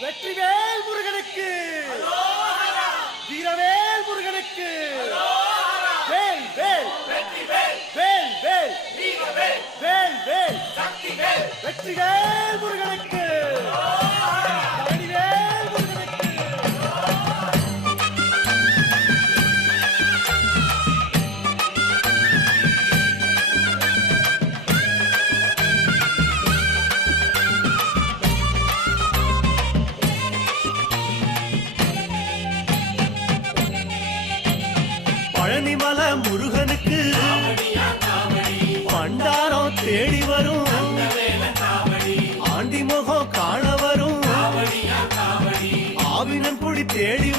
வெற்றிவேல் முருகனுக்கு, வீரவேல் முருகனுக்கு, வேல் வேல் வேல் வேல் வேல் வேல் வெற்றிவேல் முருகனுக்கு, பழனிவேல் முருகனுக்கு. பழனிமல முருகனுக்கு பண்டாரம் தேடி வரும், ஆண்டி முகம் காண வரும், ஆவினன் குடி தேடி